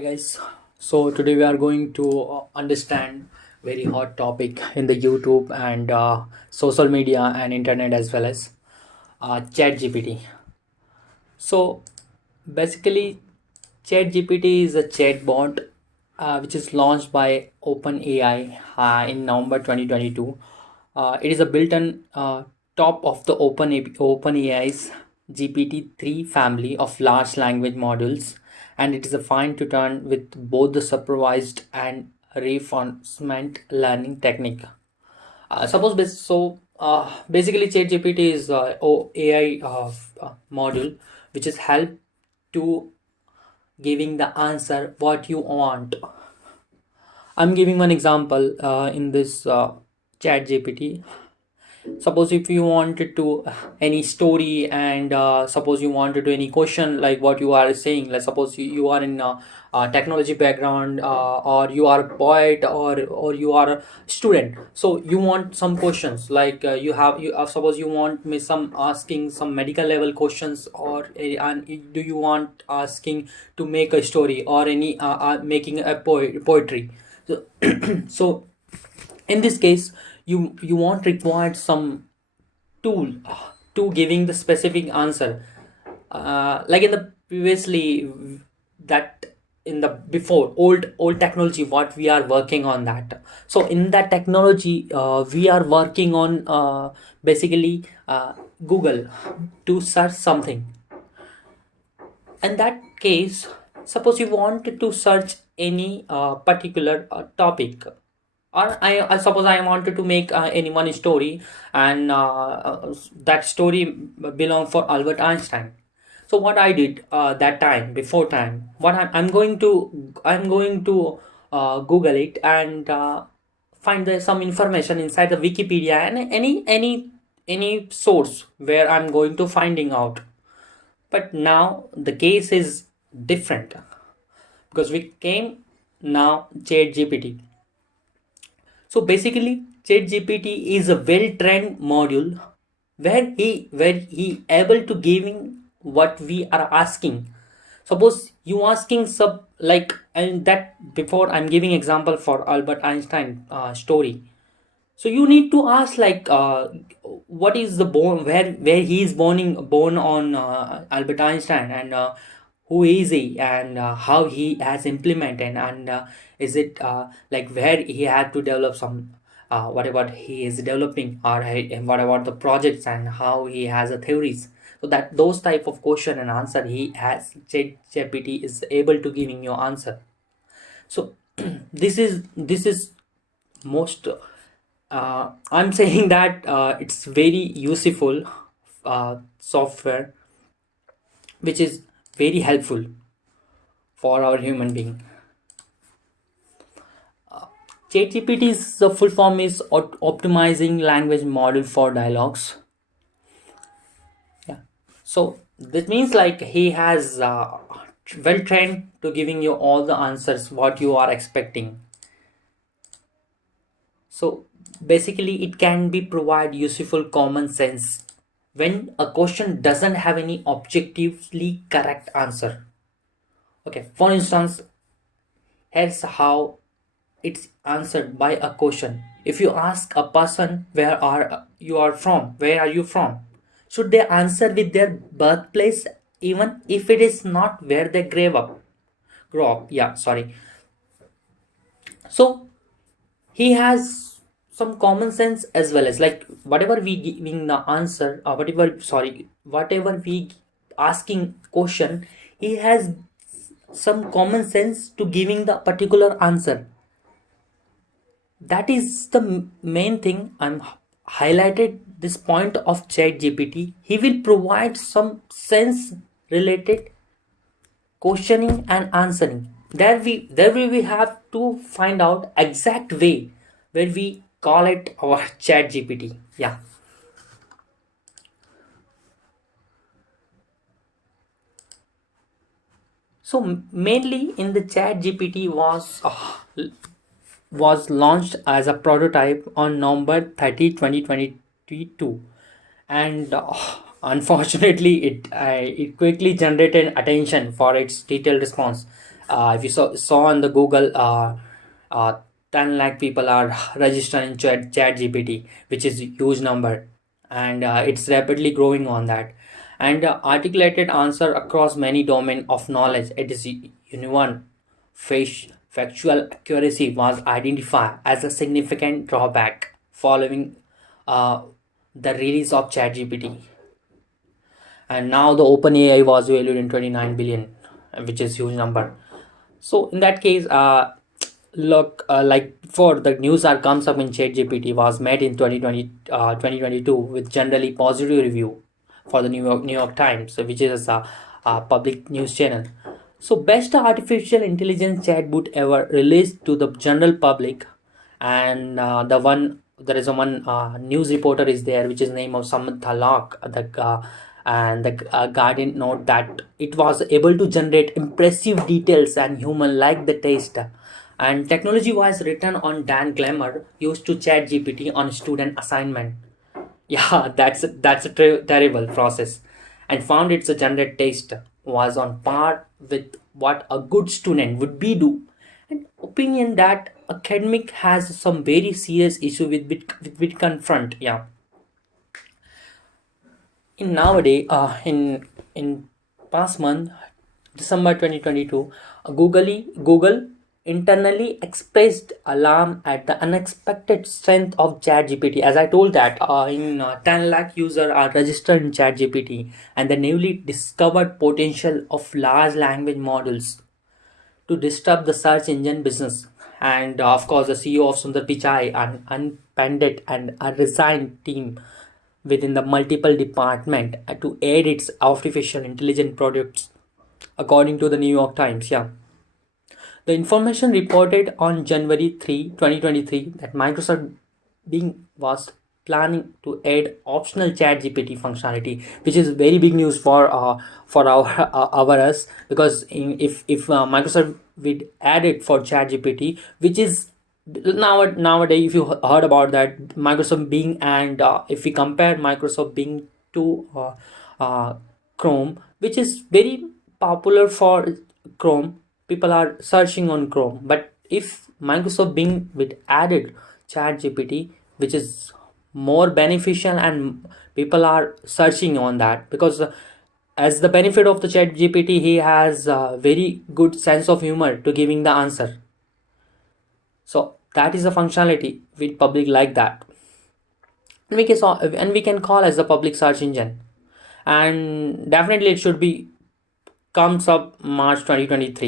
Guys, so today we are going to understand very hot topic in the YouTube and social media and internet as well as chat gpt. So basically, chat gpt is a chatbot which is launched by OpenAI in November 2022. It is a built-in top of the OpenAI's GPT-3 family of large language models, and it is a fine to turn with both the supervised and reinforcement learning technique. Basically, ChatGPT is AI module which is help to giving the answer what you want. I'm giving one example in this chat gpt. Suppose if you wanted to any story, and suppose you wanted to any question like what you are saying, like suppose you are in technology background, or you are a poet, or you are a student, so you want some questions like suppose you want me some asking some medical level questions, or and do you want asking to make a story or any making a poetry. So, so in this case, you want required some tool to giving the specific answer, like in the previously, that in the before old technology what we are working on that. So in that technology, we are working on basically Google to search something. In that case, suppose you wanted to search any particular topic, or I suppose I wanted to make any one story, and that story belong for Albert Einstein. So what I did that time, before time, what I'm going to Google it, and find some information inside the Wikipedia and any source where I'm going to finding out. But now the case is different, because we came now Chat GPT. So basically, ChatGPT is a well-trained module where he able to giving what we are asking. Suppose you asking sub like, and that before I'm giving example for Albert Einstein story. So you need to ask like, what is the born, where he is born on Albert Einstein, and who is he, and how he has implemented, and is it like where he had to develop some whatever he is developing, or what about the projects and how he has a theories. So that those type of question and answer he has, ChatGPT is able to giving you answer. So this is most I'm saying that it's very useful software which is very helpful for our human being. ChatGPT's the full form is optimizing language model for dialogues. Yeah. So that means like he has well trained to giving you all the answers what you are expecting. So basically, it can be provide useful common sense when a question doesn't have any objectively correct answer. Okay, for instance, here's how it's answered by a question. If you ask a person where are you from, should they answer with their birthplace even if it is not where they grow up? Yeah, sorry. So he has some common sense as well as like whatever we giving the answer, or whatever we asking question, he has some common sense to giving the particular answer. That is the main thing I'm highlighted this point of Chat GPT. He will provide some sense related questioning and answering. There we have to find out exact way where we call it our Chat GPT. Yeah. So mainly in the Chat GPT was launched as a prototype on November 30, 2022, and unfortunately it quickly generated attention for its detailed response. If you saw on the Google, uh, 10 lakh people are registered in Chat GPT, which is a huge number, and it's rapidly growing on that. And articulated answer across many domain of knowledge. It is uniform. Factual accuracy was identified as a significant drawback following uh, the release of ChatGPT, and now the OpenAI was valued in 29 billion, which is huge number. So in that case, look, like for the news that comes up in ChatGPT was made in 2022 with generally positive review for the New York Times, which is a public news channel. So best artificial intelligence chatbot ever released to the general public, and the one there is a one news reporter is there, which is name of Samantha Locke, and the Guardian note that it was able to generate impressive details and human like the taste. And technology was written on Dan Glamour used to chat GPT on student assignment. Yeah, that's a terrible process, and found its generate taste was on par with what a good student would be do. An opinion that academic has some very serious issue with confront. Yeah, in nowadays, in past month, December 2022, Google internally expressed alarm at the unexpected strength of ChatGPT. As I told that, in 10 lakh users are registered in ChatGPT, and the newly discovered potential of large language models to disrupt the search engine business. And of course, the CEO of Sundar Pichai and unpanded and a resigned team within the multiple department to aid its artificial intelligence products, according to the New York Times. Yeah, the information reported on January 3, 2023, that Microsoft Bing was planning to add optional chat GPT functionality, which is very big news for our us, because if Microsoft would add it for chat GPT, which is nowadays, if you heard about that Microsoft Bing, and if we compare Microsoft Bing to uh, Chrome, which is very popular for Chrome, people are searching on Chrome. But if Microsoft Bing with added chat GPT, which is more beneficial, and people are searching on that, because as the benefit of the chat GPT, he has a very good sense of humor to giving the answer. So that is a functionality with public like that, and we can call as the public search engine. And definitely it should be comes up March 2023.